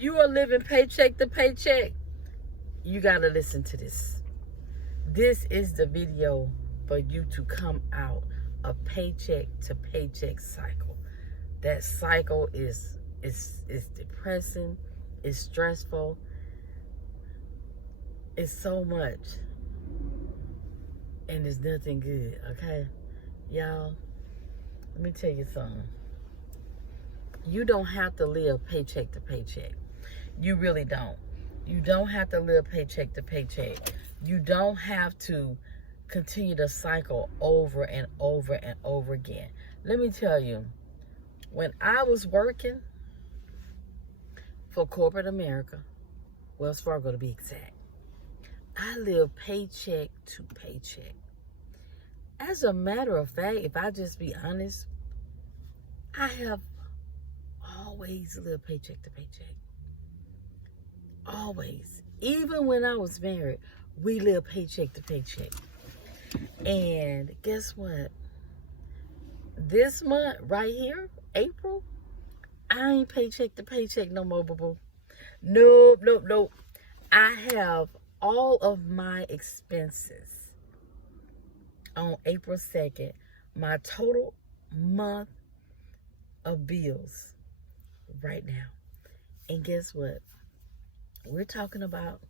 if you are living paycheck to paycheck, you got to listen to this. This is the video for you to come out of paycheck to paycheck cycle. That cycle is depressing, it's stressful, it's so much, and it's nothing good, okay? Y'all, let me tell you something. You don't have to live paycheck to paycheck. You really don't. You don't have to live paycheck to paycheck. You don't have to continue to cycle over and over and over again. Let me tell you, when I was working for corporate America, Wells Fargo to be exact, I lived paycheck to paycheck. As a matter of fact, if I just be honest, I have always lived paycheck to paycheck. Always. Even when I was married, we lived paycheck to paycheck. And guess what? This month right here, April, I ain't paycheck to paycheck no more, boo-boo. Nope. I have all of my expenses on April 2nd, my total month of bills right now. And guess what? We're talking about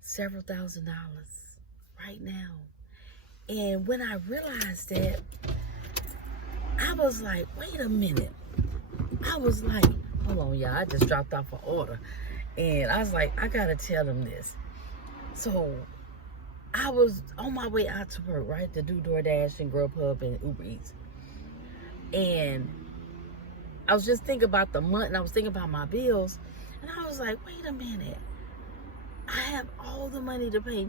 several $1,000s right now. And when I realized that, I was like, wait a minute. I was like, hold on, y'all. I just dropped off an order. And I was like, I got to tell them this. So I was on my way out to work, right? To do DoorDash and Grubhub and Uber Eats. And I was just thinking about the month, and I was thinking about my bills. And I was like, wait a minute. I have all the money to pay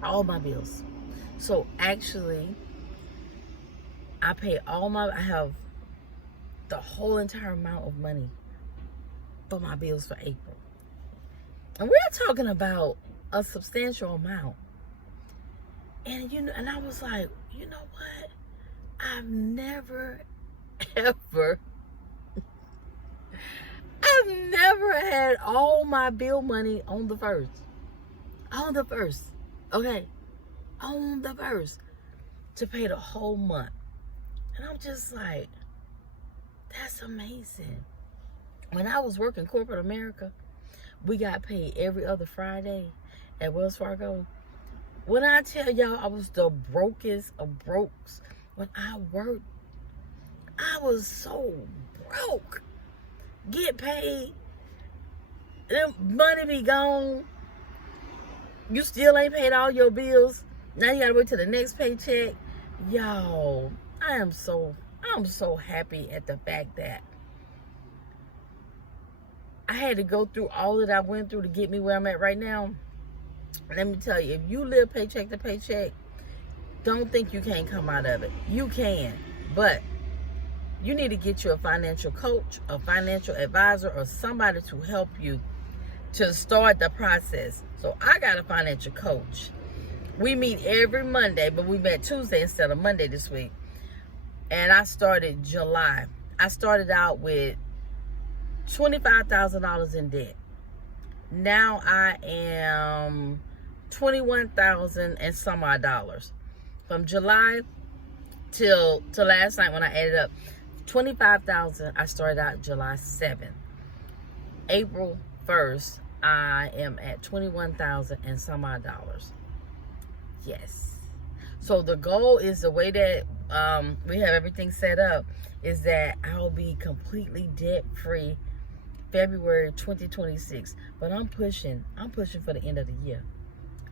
all my bills. So actually, I have the whole entire amount of money for my bills for April. And we're talking about a substantial amount. And and I was like, you know what? I've never had all my bill money on the first. Okay. On the first. To pay the whole month. And I'm just like, that's amazing. When I was working corporate America, we got paid every other Friday at Wells Fargo. When I tell y'all I was the brokest of brokes when I worked, I was so broke. Get paid, the money be gone. You still ain't paid all your bills. Now you gotta wait till the next paycheck. Y'all, I'm so happy at the fact that I had to go through all that I went through to get me where I'm at right now. Let me tell you, if you live paycheck to paycheck, don't think you can't come out of it. You can, but you need to get you a financial coach, a financial advisor, or somebody to help you to start the process. So I got a financial coach. We meet every Monday, but we met Tuesday instead of Monday this week. And I started July. I started out with $25,000 in debt. Now I am $21,000 and some odd dollars. From July till last night when I added up, $25,000. I started out July 7th. April 1st, I am at $21,000 and some odd dollars. Yes. So the goal is, the way that we have everything set up, is that I'll be completely debt free February 2026. But I'm pushing for the end of the year.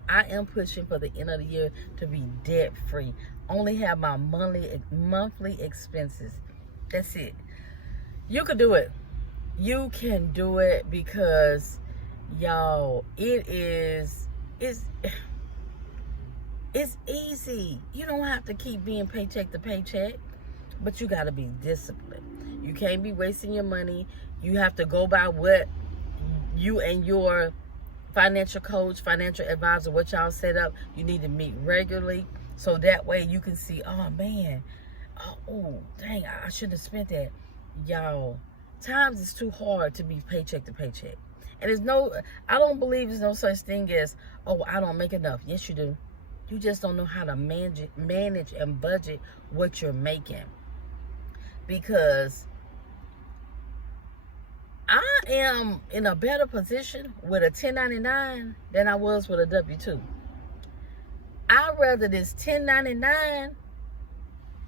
I am pushing for the end of the year to be debt free. Only have my monthly expenses. That's it. You can do it. You can do it, because y'all, it's easy. You don't have to keep being paycheck to paycheck, but you got to be disciplined. You can't be wasting your money. You have to go by what you and your financial coach, financial advisor, what y'all set up. You need to meet regularly, so that way you can see, oh man, oh dang, I shouldn't have spent that. Y'all, times it's too hard to be paycheck to paycheck. And I don't believe there's no such thing as, oh, I don't make enough. Yes, you do. You just don't know how to manage and budget what you're making. Because I am in a better position with a 1099 than I was with a W-2. I'd rather this 1099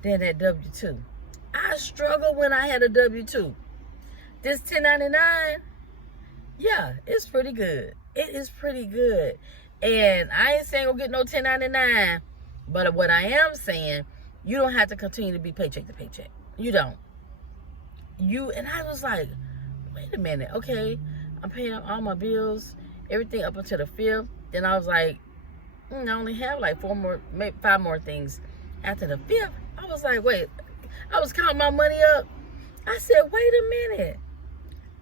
than that W-2. I struggled when I had a W-2. This 1099, yeah, it's pretty good. It is pretty good. And I ain't saying go get no 1099, but what I am saying, you don't have to continue to be paycheck to paycheck. You don't. And I was like, wait a minute, okay, I'm paying all my bills, everything up until the 5th. Then I was like, I only have like 4 more, maybe 5 more things after the 5th. I was like, wait, I was counting my money up. I said, wait a minute,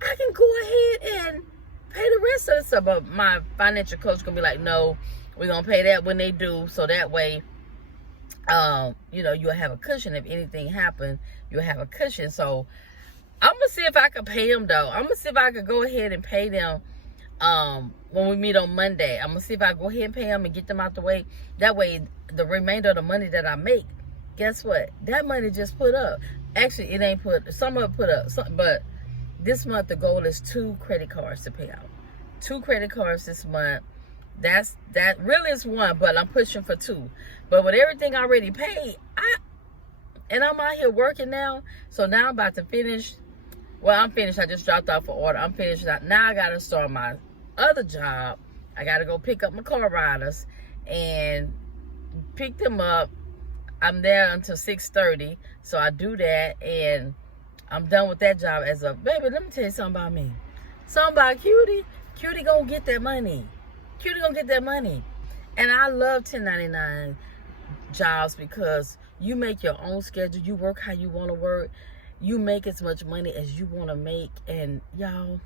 I can go ahead and pay the rest of the stuff. But my financial coach gonna be like, no, we're gonna pay that when they do, so that way, you'll have a cushion. If anything happens, you'll have a cushion. So I'm gonna see if I can pay them though. I'm gonna see if I could go ahead and pay them when we meet on Monday. I'm gonna see if I go ahead and pay them and get them out the way. That way, the remainder of the money that I make, guess what? That money just put up. Actually, it ain't put. Some of it put up, but this month the goal is 2 credit cards to pay out. 2 credit cards this month. That really is 1, but I'm pushing for 2. But with everything already paid, I'm out here working now. So now I'm about to finish. Well, I'm finished. I just dropped off an order. I'm finished. Now I got to start my other job. I got to go pick up my car riders and pick them up. I'm there until 6:30. So I do that, and I'm done with that job as a baby. Let me tell you something about me. Something about Cutie. Cutie gonna get that money. Cutie gonna get that money. And I love 1099 jobs because you make your own schedule. You work how you want to work. You make as much money as you want to make. And y'all,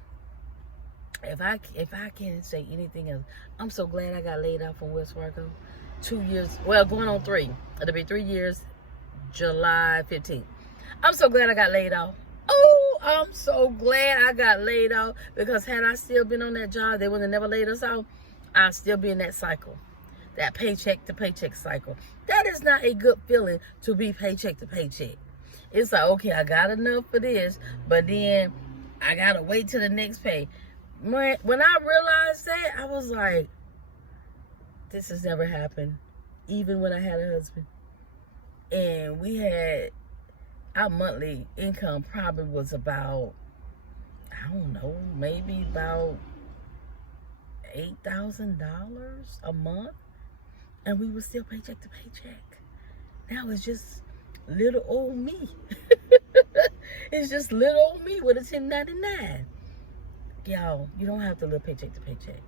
if I can't say anything else, I'm so glad I got laid off from Wells Fargo. 2 years, well, going on 3. It'll be 3 years, July 15th. I'm so glad I got laid off. Oh, I'm so glad I got laid off, because had I still been on that job, they would have never laid us off. I'd still be in that cycle, that paycheck to paycheck cycle. That is not a good feeling, to be paycheck to paycheck. It's like, okay, I got enough for this, but then I got to wait till the next pay. When I realized that, I was like, this has never happened, even when I had a husband. And we had, our monthly income probably was about, I don't know, maybe about $8,000 a month. And we were still paycheck to paycheck. Now it's just little old me. It's just little old me with a 1099. Y'all, you don't have to live paycheck to paycheck.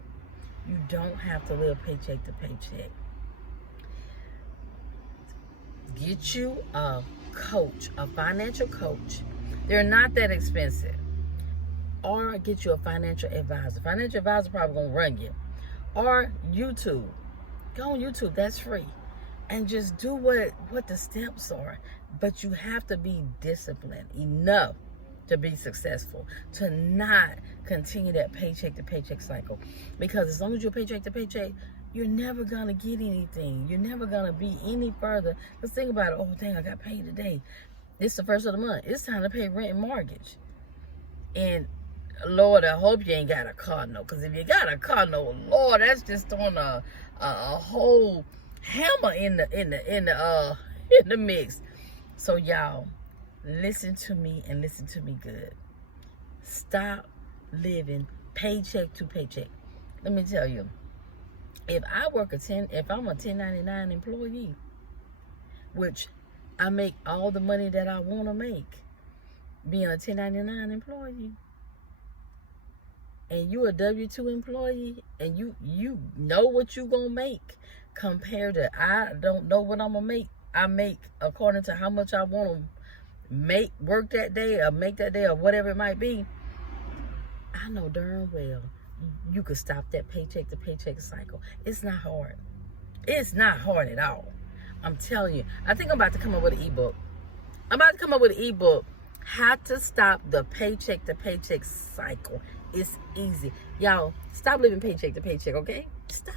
You don't have to live paycheck to paycheck. Get you a coach, a financial coach. They're not that expensive. Or get you a financial advisor. Financial advisor probably gonna run you. Or YouTube. Go on YouTube, that's free. And just do what the steps are. But you have to be disciplined enough to be successful, to not continue that paycheck to paycheck cycle. Because as long as you're paycheck to paycheck, you're never gonna get anything. You're never gonna be any further. Let's think about it. Oh dang, I got paid today. This is the first of the month. It's time to pay rent and mortgage. And Lord, I hope you ain't got a car note. Because if you got a car note, Lord, that's just throwing a whole hammer in the mix. So y'all, listen to me and listen to me good. Stop living paycheck to paycheck. Let me tell you, if I'm a 1099 employee, which I make all the money that I want to make, being a 1099 employee, and you a W-2 employee, and you know what you gonna make compared to, I don't know what I'm gonna make. I make according to how much I want to work that day or make that day or whatever it might be. I know darn well you could stop that paycheck to paycheck cycle. It's not hard. It's not hard at all. I'm telling you. I think I'm about to come up with an ebook. How to stop the paycheck to paycheck cycle. It's easy. Y'all, stop living paycheck to paycheck, okay? Stop.